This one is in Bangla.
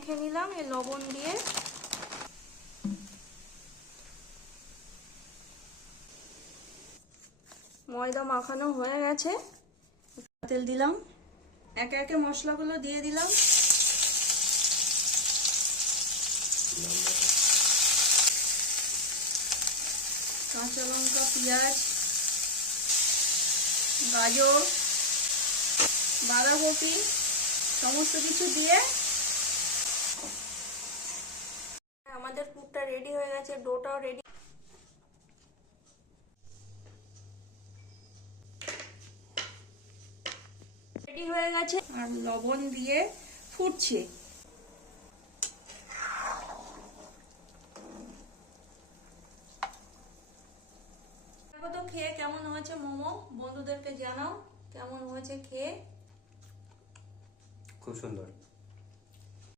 মেখে নিলাম এই লবণ দিয়ে। ময়দা মাখানো হয়ে গেছে, তেল দিলাম, একে একে মশলাগুলো দিয়ে দিলাম। কাঁচা লঙ্কা, পেঁয়াজ, গাজর, বাঁধাকপি সমস্ত কিছু দিয়ে আমাদের পুরটা রেডি হয়ে গেছে, ডোটাও রেডি হয়ে গেছে। আর লবণ দিয়ে ফুটছে। দেখো তো খেয়ে কেমন হয়েছে মোমো, বন্ধুদেরকে জানাও কেমন হয়েছে খেয়ে। খুব সুন্দর।